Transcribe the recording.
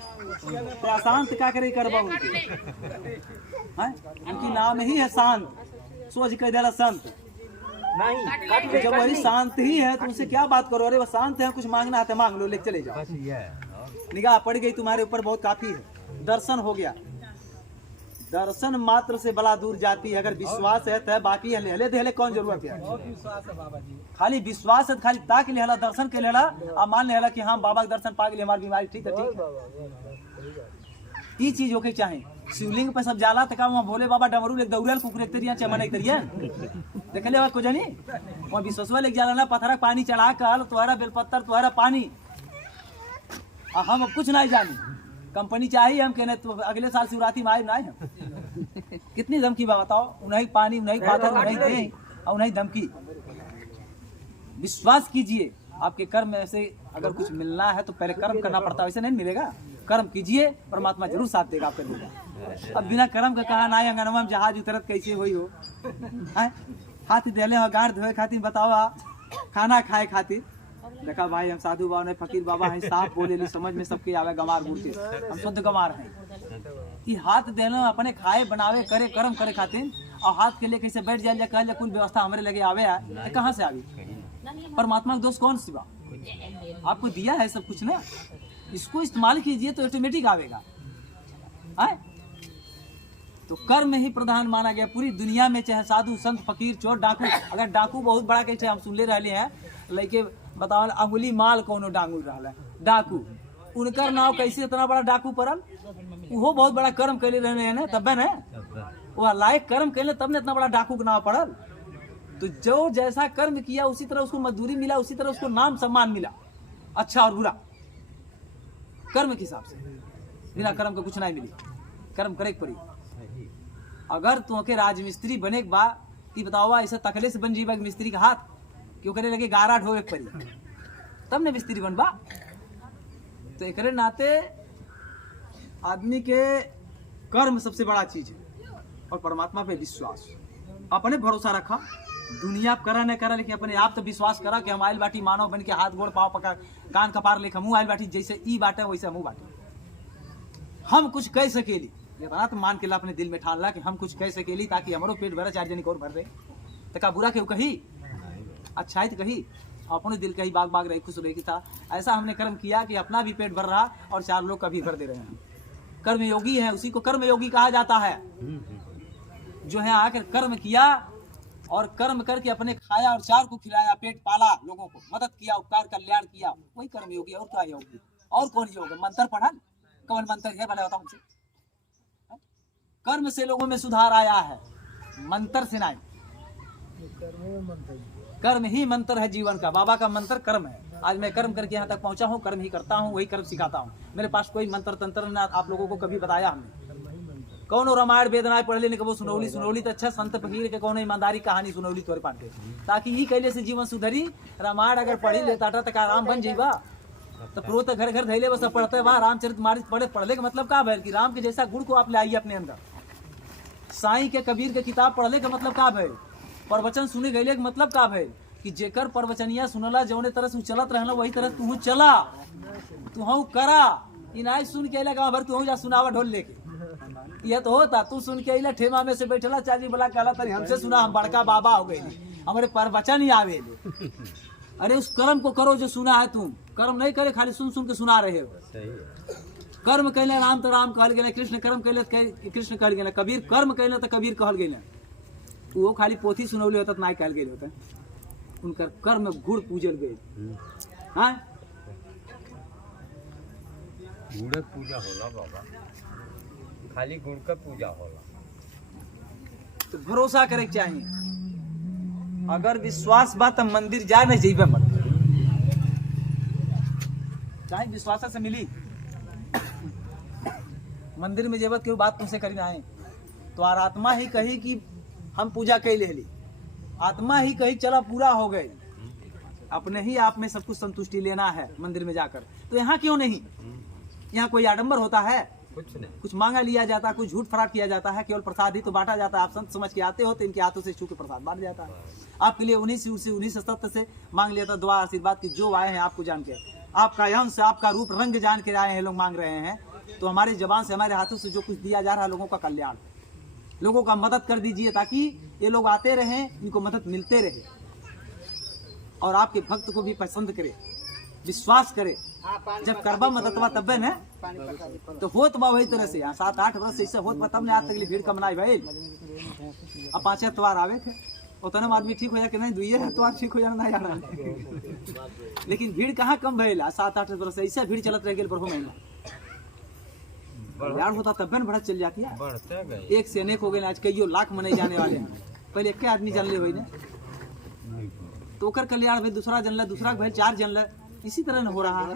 तो अशांत क्या करे करबा उनकी नाम ही है शांत, सोच कह दिला संत नहीं। जब वही शांत ही है तो उनसे क्या बात करो, अरे वो शांत है, कुछ मांगना है तो मांग लो, ले चले जाओ। निगाह पड़ गई तुम्हारे ऊपर, बहुत काफी है, दर्शन हो गया। दर्शन मात्र से बड़ा दूर जाती है, अगर विश्वास है तो बाकी हले हले देहले कौन जरूरत है। खाली विश्वास है, खाली ता के लेला दर्शन के लेला और मान लेला कि हाँ बाबा के दर्शन पा गए, हमारी बीमारी ठीक है, ठीक है। ये चीज होके चाहे शिवलिंग पे सब जाला तक वहाँ भोले बाबा डमरू ले दौड़ल कुकुर एक तरिया चमन एक तरिया देख ले को जानी वहाँ विश्वसवा लेके जाला ना, पत्थर पानी चढ़ा कर तुम्हारा बेलपत्तर तुम्हारा पानी, और हम अब कुछ नहीं जानी। कंपनी चाहिए हम कहने तो अगले साल शिवरात्रि में आए ना हम कितनी धमकी बा बताओ, उन्हीं पानी उन्हीं पाथर उन्हीं दे और उन्हीं धमकी। विश्वास कीजिए, आपके कर्म में से अगर कुछ मिलना है तो पहले कर्म करना पड़ता है, वैसे नहीं मिलेगा। कर्म कीजिए, परमात्मा जरूर साथ देगा आपके देगा। अब बिना कर्म का कहा ना अंगनवा में जहाज उतरत कैसे हुई हो, हाथ देले हो गाड़ धोए खातिर बताओ, खाना खाए खातिर देखा भाई हम साधु बाबा ने फकीर बाबा हैं, साफ बोले समझ में सबके आवे, गमार बोलते हम शुद्ध गमार हैं कि हाथ देना अपने खाए बनावे करे कर्म करे खातिर, और हाथ के लिए कैसे बैठ जाए कह कुल व्यवस्था हमारे लगे आवे है, कहाँ से आवी? परमात्मा का दोष कौन सी बा? आपको दिया है सब कुछ ना, इसको इस्तेमाल कीजिए तो ऑटोमेटिक आवेगा। तो कर्म ही प्रधान माना गया पूरी दुनिया में, चाहे साधु संत फकीर चोर डाकू। अगर डाकू बहुत बड़ा कैसे हम सुन ले रहे हैं, लेके बताओ अंगुली माल कोनो डांगुल रहा है डाकू, उनकर नाव कैसे इतना बड़ा डाकू पड़ल? वो बहुत बड़ा कर्म कैले रहे हैं ना, तब न वो लायक कर्म कैले तब ने इतना बड़ा डाकू का नाव पड़ल। तो जो जैसा कर्म किया उसी तरह उसको मजदूरी मिला, उसी तरह उसको नाम सम्मान मिला, अच्छा और बुरा कर्म के हिसाब से। बिना कर्म का कुछ नहीं मिली, कर्म करे पड़ी। अगर तुमके राजमिस्त्री बने के बाद कि बताओ ऐसा तकले से बन जीवा मिस्त्री का हाथ क्यों करे लगे गारा ढोए पड़ी, तब ने मिस्त्री बनबा। तो एक नाते आदमी के कर्म सबसे बड़ा चीज है, और परमात्मा पे विश्वास, अपने भरोसा रखा। दुनिया करा नहीं करा, लेकिन अपने आप तो विश्वास करा कि हम आयल बाटी मानव बन के हाथ गोड़ पाँव पका कान कपार लेके मुँह आयल बाटी, जैसे ई बाटे वैसे मुँह बाटे। हम कुछ कह सकेली, इतना तो मान के ला अपने दिल में ठान ला कि हम कुछ कह सकेली ताकि हमारो पेट भरा, चार जन को और भर रहे। तो का बुरा क्यों कही, अच्छा तो कही, अपने दिल कही बाग बाग रही, खुश रही कि था। ऐसा हमने कर्म किया कि अपना भी पेट भर रहा और चार लोग का भी भर दे रहे हैं। कर्म योगी है, उसी को कर्म योगी कहा जाता है, जो है आकर कर्म किया और कर्म करके अपने खाया और चार को खिलाया, पेट पाला, लोगों को मदद किया, उपकार कल्याण किया, वही कर्म योगी। और क्या योगी? और कौन योग? मंत्र पढ़ा, कौन मंत्र है भले बताऊं? कर्म से लोगों में सुधार आया है, मंत्र से नहीं। कर्म ही मंत्र है जीवन का, बाबा का मंत्र कर्म है। आज मैं कर्म करके यहाँ तक पहुँचा हूँ, कर्म ही करता हूँ, वही कर्म सिखाता हूँ। मेरे पास कोई मंत्र तंत्र ना आप लोगों को कभी बताया हमने। कौन रामायण वेदना पढ़ लेने के वो सुनौली तो अच्छा, संत फकीर के कौन ईमानदारी कहानी सुनौली तोरे पाटे, ताकि ही कैले से जीवन सुधरी। रामायण अगर पढ़ी लेता तक आराम बन जीवा, तो प्रो तो घर घर धैले बस पढ़ते वहाँ रामचरितमानस पढ़ले का मतलब का भैल कि राम के जैसा गुण को आप ले आइए अपने अंदर। साईं के कबीर के किताब पढ़ले का मतलब का भैल, प्रवचन सुने गए का मतलब का भैल कि जेकर प्रवचनिया सुनला जौने तरह से चलत रहना वही तरह तू चला, तू करा। इनाय सुन के अला गाँव भर तू जा सुनावा ढोल लेके, यह तो होता। तू सुन के अला ठेमा में से बैठला चाची बोला कहला तरी हमसे सुना, हम बड़का बाबा हो गई, हमारे प्रवचन ही आवे। अरे उस कर्म को करो जो सुना है, तुम कर्म नहीं करे, खाली सुन सुन के सुना रहे हो। कर्म कहले राम तो राम कहल गए, कृष्ण कर्म कहले कृष्ण कहल गए, कबीर कर्म कहले तो कबीर कहल गए। वो खाली पोथी सुनौले होता तो नहीं कहल गए होता, उनकर कर्म गुड़ पूजल गए। हाँ गुड़ पूजा होला बाबा, खाली गुड़ का पूजा होला। तो भरोसा करे चाहिए, अगर विश्वास बात तो मंदिर जा नहीं जाइबे मत, चाहे विश्वास से मिली। मंदिर में जेबत के बात तुमसे करना है तो आत्मा ही कही कि हम पूजा कई ले ली, आत्मा ही कही चला पूरा हो गए। अपने ही आप में सब कुछ संतुष्टि लेना है मंदिर में जाकर, तो यहाँ क्यों नहीं? यहाँ कोई आडंबर होता है? कुछ नहीं, कुछ मांगा लिया जाता है, कुछ झूठ फराट किया जाता है, केवल प्रसाद ही तो बांटा जाता है। आप संत समझ के आते हो तो इनके हाथों से छू के प्रसाद बांट जाता है। आपके लिए उन्हीं से सत्य से मांग लिया था दुआ आशीर्वाद की, जो आए हैं आपको जान के, आपका अंश आपका रूप रंग जान के आए हैं लोग, मांग रहे हैं तो हमारे जबान से, हमारे हाथों से जो कुछ दिया जा रहा है, लोगों का कल्याण, लोगों का मदद कर दीजिए, ताकि ये लोग आते रहें, इनको मदद मिलते रहे और आपके भक्त को भी पसंद करे, विश्वास करे। जब करबा मददवा तब न तो होत बा वही तरह से। 7-8 वर्ष ऐसे होत बा तब ने आज तक भीड़ कमनाई भाई। अब 5 एतवार आवे थे, उतना में आदमी ठीक हो जाए कि नहीं, 2 एतवार ठीक हो जाना नहीं जाना। लेकिन भीड़ कहाँ कम भइल, 7-8 वर्ष ऐसे भीड़ चलत रह गई। बरहो महीना यार होता तब न बढ़त चल जाती है। एक से अनेक हो गए, आज कईयों लाख मनाई जाने वाले हैं। पहले एक आदमी जानले हुई ने तो ओकर कल्याण भाई, दूसरा जनला, दूसरा भाई 4 जनला, इसी तरह न हो रहा है।